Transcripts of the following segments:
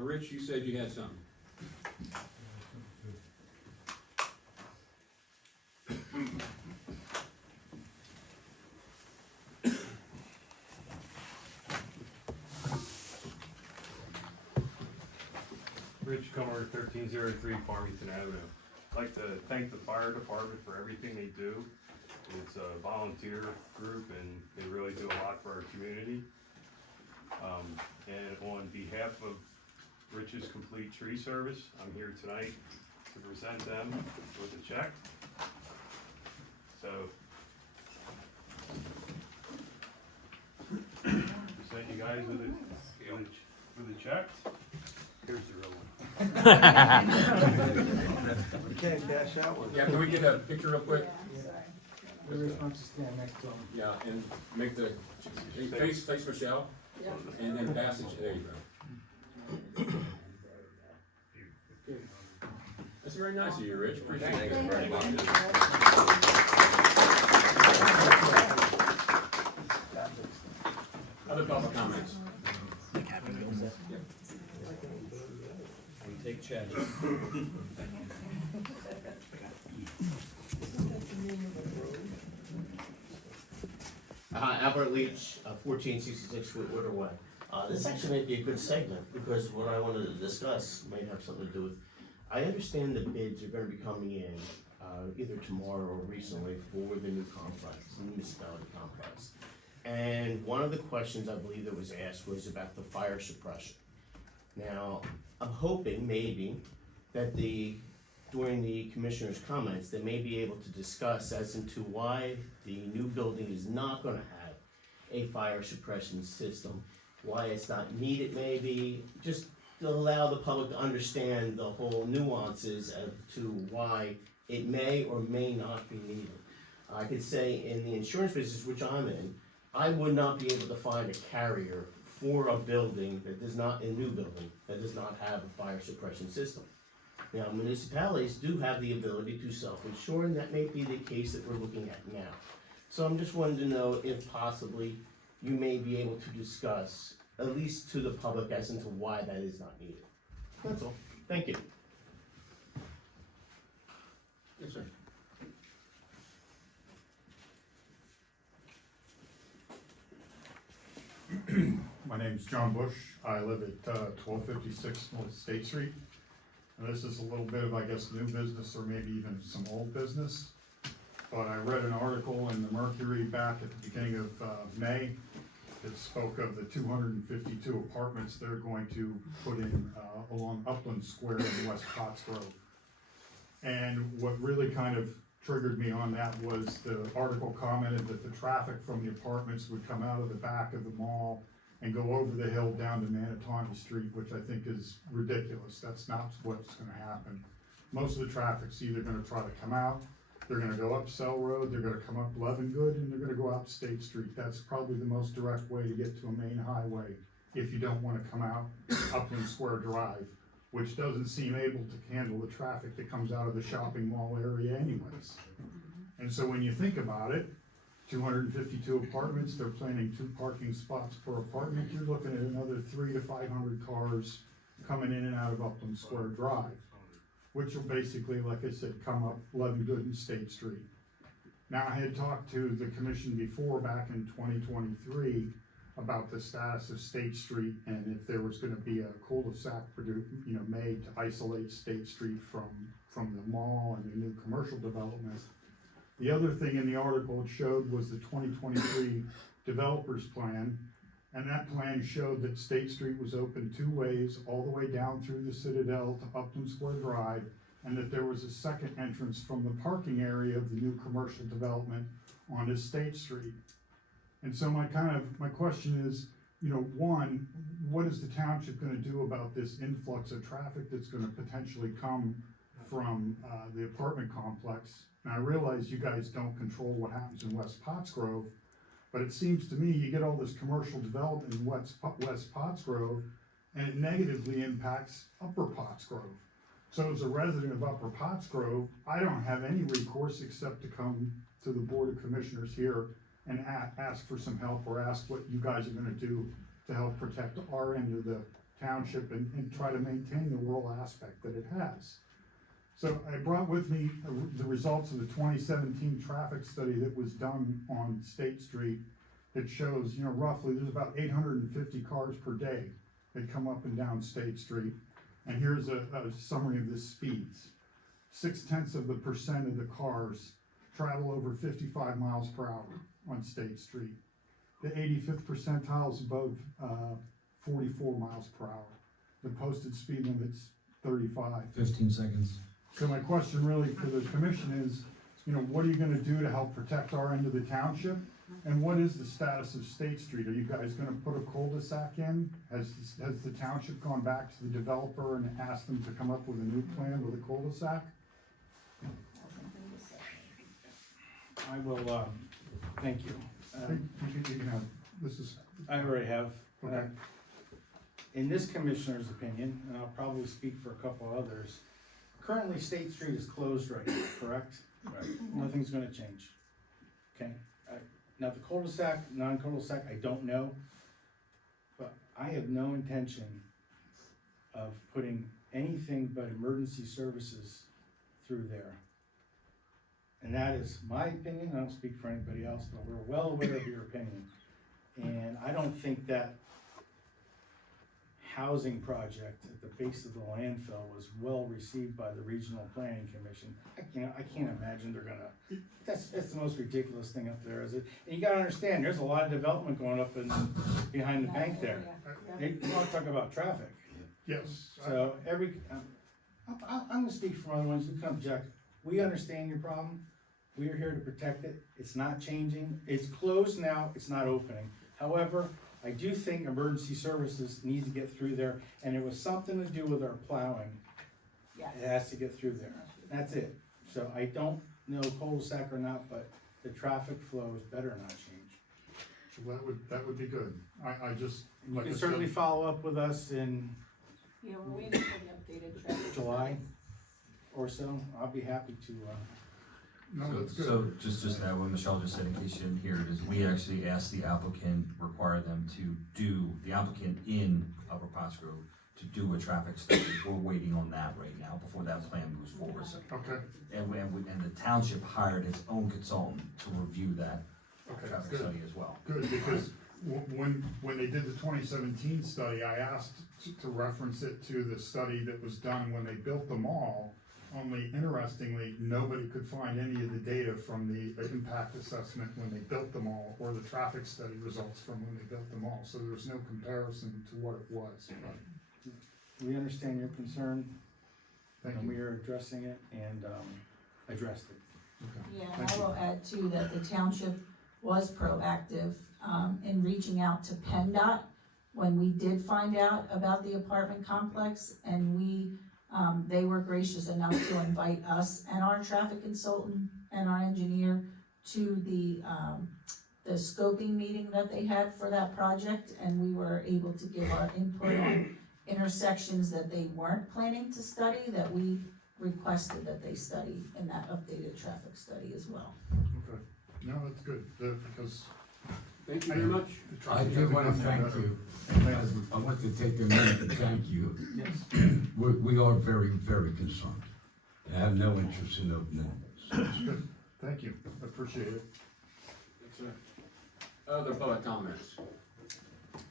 Rich, you said you had something. Rich Comer, 1303 Farmington Avenue. I'd like to thank the fire department for everything they do. It's a volunteer group and they really do a lot for our community. And on behalf of Rich's Complete Tree Service, I'm here tonight to present them with a check. So, present you guys with a check. Here's the real one. We can't cash out with it. Yeah, can we get a picture real quick? Whoever wants to stand next to him. Yeah, and make the, face Michelle, and then passage, there you go. That's very nice of you, Rich, appreciate it. Thank you very much. Other public comments? Take Chad. Albert Leach, 1466 Sweetwater Way. This actually might be a good segment because what I wanted to discuss might have something to do with. I understand the bids are going to be coming in either tomorrow or recently for the new complex, the municipality complex. And one of the questions I believe that was asked was about the fire suppression. Now, I'm hoping maybe that during the commissioner's comments, they may be able to discuss as into why the new building is not gonna have a fire suppression system, why it's not needed maybe, just to allow the public to understand the whole nuances as to why it may or may not be needed. I could say in the insurance business, which I'm in, I would not be able to find a carrier for a building that does not, a new building, that does not have a fire suppression system. Now, municipalities do have the ability to self-insure, and that may be the case that we're looking at now. So I'm just wanting to know if possibly you may be able to discuss, at least to the public, as into why that is not needed. That's all. Thank you. Yes, sir. My name's John Bush. I live at 1256 North State Street. And this is a little bit of, I guess, new business or maybe even some old business. But I read an article in the Mercury back at the beginning of May that spoke of the 252 apartments they're going to put in along Upland Square in West Pottsgrove. And what really kind of triggered me on that was the article commented that the traffic from the apartments would come out of the back of the mall and go over the hill down to Manatawny Street, which I think is ridiculous. That's not what's gonna happen. Most of the traffic's either gonna try to come out, they're gonna go up Cell Road, they're gonna come up Leavengood, and they're gonna go out State Street. That's probably the most direct way to get to a main highway if you don't wanna come out Upland Square Drive, which doesn't seem able to handle the traffic that comes out of the shopping mall area anyways. And so when you think about it, 252 apartments, they're planning 2 parking spots per apartment, you're looking at another 300 to 500 cars coming in and out of Upland Square Drive, which will basically, like I said, come up Leavengood and State Street. Now, I had talked to the commission before, back in 2023, about the status of State Street and if there was gonna be a cul-de-sac made to isolate State Street from the mall and the new commercial development. The other thing in the article it showed was the 2023 developer's plan, and that plan showed that State Street was open 2 ways, all the way down through the Citadel to Upland Square Drive, and that there was a second entrance from the parking area of the new commercial development onto State Street. And so my question is, one, what is the township gonna do about this influx of traffic that's gonna potentially come from the apartment complex? And I realize you guys don't control what happens in West Pottsgrove, but it seems to me you get all this commercial development in West Pottsgrove, and it negatively impacts Upper Pottsgrove. So as a resident of Upper Pottsgrove, I don't have any recourse except to come to the Board of Commissioners here and ask for some help or ask what you guys are gonna do to help protect our end of the township and try to maintain the rural aspect that it has. So I brought with me the results of the 2017 traffic study that was done on State Street that shows, roughly there's about 850 cars per day that come up and down State Street. And here's a summary of the speeds. 0.6% of the cars travel over 55 miles per hour on State Street. The 85th percentile is above 44 miles per hour. The posted speed limit's 35. 15 seconds. So my question really for the commission is, what are you gonna do to help protect our end of the township? And what is the status of State Street? Are you guys gonna put a cul-de-sac in? Has the township gone back to the developer and asked them to come up with a new plan with a cul-de-sac? I will, thank you. I think you can have, this is, I already have. Okay. In this commissioner's opinion, and I'll probably speak for a couple others, currently State Street is closed right now, correct? Right. Nothing's gonna change. Okay, now the cul-de-sac, non-cul-de-sac, I don't know, but I have no intention of putting anything but emergency services through there. And that is my opinion, I don't speak for anybody else, but we're well aware of your opinion. And I don't think that housing project at the base of the landfill was well received by the Regional Planning Commission. I can't imagine they're gonna, that's the most ridiculous thing up there, is it? And you gotta understand, there's a lot of development going up behind the bank there. You wanna talk about traffic. yes. So I'm gonna speak for other ones who can object. We understand your problem. We are here to protect it. It's not changing. It's closed now. It's not opening. However, I do think emergency services need to get through there, and it was something to do with our plowing. Yes. It has to get through there. That's it. So I don't know cul-de-sac or not, but the traffic flows better not change. Well, that would be good. I just, You like I can said, certainly follow up with us in Yeah, we're waiting for the updated traffic. July or so. I'll be happy to, no, that's good. So just now, what Michelle just said, in case you didn't hear it, is we actually asked the applicant, require them to do, the applicant in Upper Potts Grove, to do a traffic study. We're waiting on that right now before that plan moves forward. Okay, And the township hired its own consultant to review that okay, traffic good. study as well. Good, because when they did the 2017 study, I asked to reference it to the study that was done when they built the mall. Only interestingly, nobody could find any of the data from the impact assessment when they built the mall, or the traffic study results from when they built the mall, so there was no comparison to what it was. we understand your concern, Thank and we you. are addressing it and, addressed it. Yeah, Thank I you. will add too that the township was proactive, in reaching out to PennDOT when we did find out about the apartment complex, and they were gracious enough to invite us and our traffic consultant and our engineer to the scoping meeting that they had for that project, and we were able to give our input on intersections that they weren't planning to study, that we requested that they study in that updated traffic study as well. Okay, no, that's good, because. Thank you very much. the I traffic do has wanna become thank better. you. Thanks. I want to take a minute and thank you. Yes. We are very, very concerned. I have no interest in opening. That's good, thank you, I appreciate it. That's it. Other public comments?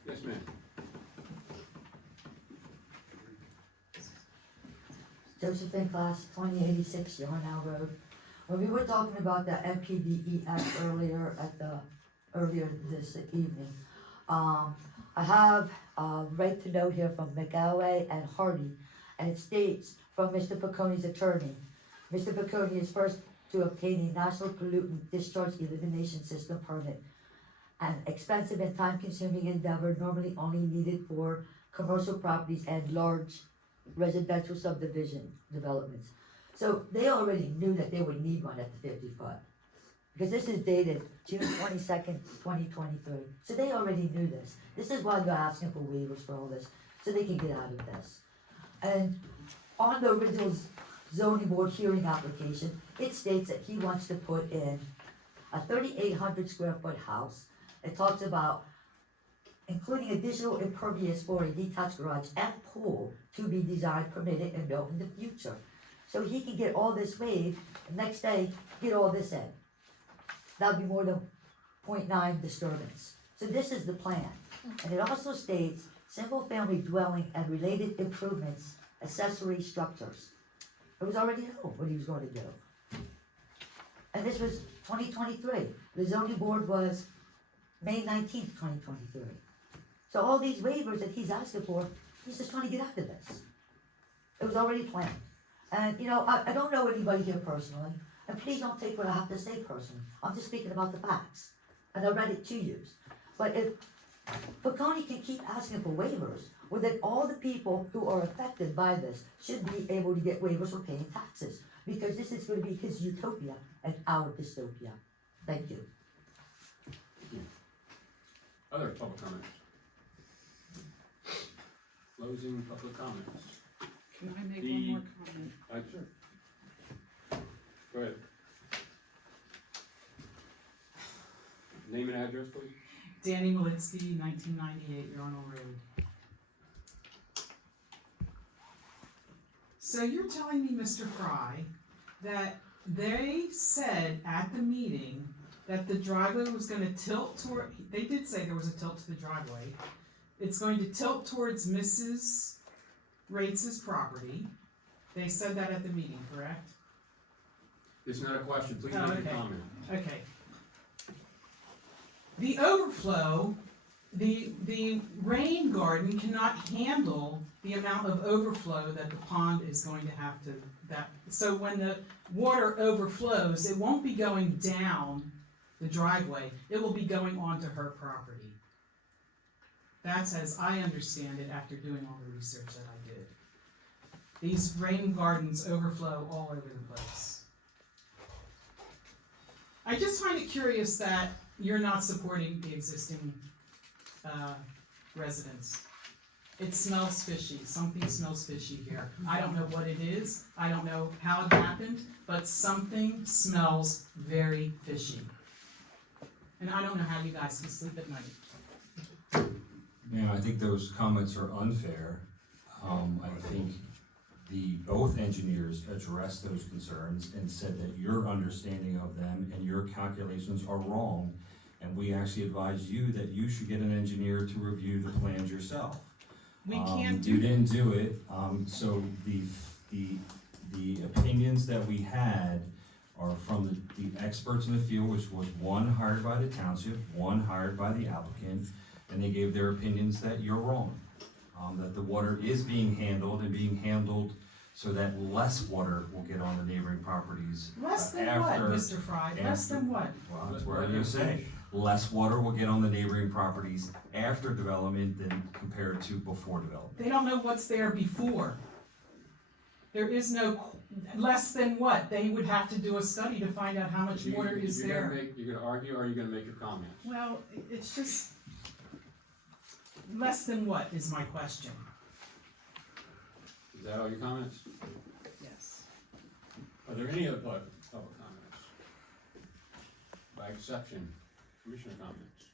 Yes, ma'am. Josephine Class, 2086 Yarnow Road. When we were talking about the MPDE Act earlier this evening, I have a right to know here from McGalloway and Hardy, and it states from Mr. Picconi's attorney. Mr. Picconi is first to obtain a national pollutant discharge elimination system permit, an expensive and time-consuming endeavor normally only needed for commercial properties and large residential subdivision developments. So they already knew that they would need one at the 50 foot. Because this is dated June 22nd, 2023. So they already knew this. This is why they're asking for waivers for all this, so they can get out of this. And on the original zoning board hearing application, it states that he wants to put in a 3,800 square foot house. It talks about including additional impervious for a detached garage and pool to be designed, permitted, and built in the future. So he can get all this waived, and next day, get all this in. That'd be more than 0.9 disturbance. So this is the plan. And it also states, single-family dwelling and related improvements, accessory structures. It was already known what he was going to do. And this was 2023. The zoning board was May 19th, 2023. So all these waivers that he's asking for, he's just trying to get out of this. It was already planned. And, you know, I don't know anybody here personally, and please don't take what I have to say personally. I'm just speaking about the facts, and I read it to you. But if Bocconi can keep asking for waivers, well then all the people who are affected by this should be able to get waivers for paying taxes, because this is going to be his utopia and our dystopia. Thank you. Other public comments? Closing public comments. Can I make The- one more comment? Sure. Go ahead. Name and address, please. Danny Malitsky, 1998 Yarnell Road. So you're telling me, Mr. Fry, that they said at the meeting that the driveway was gonna tilt toward, they did say there was a tilt to the driveway. It's going to tilt towards Mrs. Rates' property. They said that at the meeting, correct? It's not a question, please Oh, make okay. a comment. Okay. The overflow, the rain garden cannot handle the amount of overflow that the pond is going to have to, so when the water overflows, it won't be going down the driveway, it will be going onto her property. That's as I understand it after doing all the research that I did. These rain gardens overflow all over the place. I just find it curious that you're not supporting the existing residents. It smells fishy. Something smells fishy here. I don't know what it is. I don't know how it happened, but something smells very fishy. And I don't know how you guys can sleep at night. Yeah, I think those comments are unfair. I think both engineers addressed those concerns and said that your understanding of them and your calculations are wrong. And we actually advised you that you should get an engineer to review the plans yourself. We can't You do, didn't do it, so the opinions that we had are from the experts in the field, which was one hired by the township, one hired by the applicant, and they gave their opinions that you're wrong. That the water is being handled so that less water will get on the neighboring properties. less than what, Mr. Fry? Less than what? Well, that's what I'm gonna say. Less water will get on the neighboring properties after development than compared to before development. They don't know what's there before. There is no, less than what? They would have to do a study to find out how much water is there. You're gonna argue, or are you gonna make your comment? Well, it's just, less than what is my question? Is that all your comments? Yes. Are there any other public comments? By exception, commissioner comments?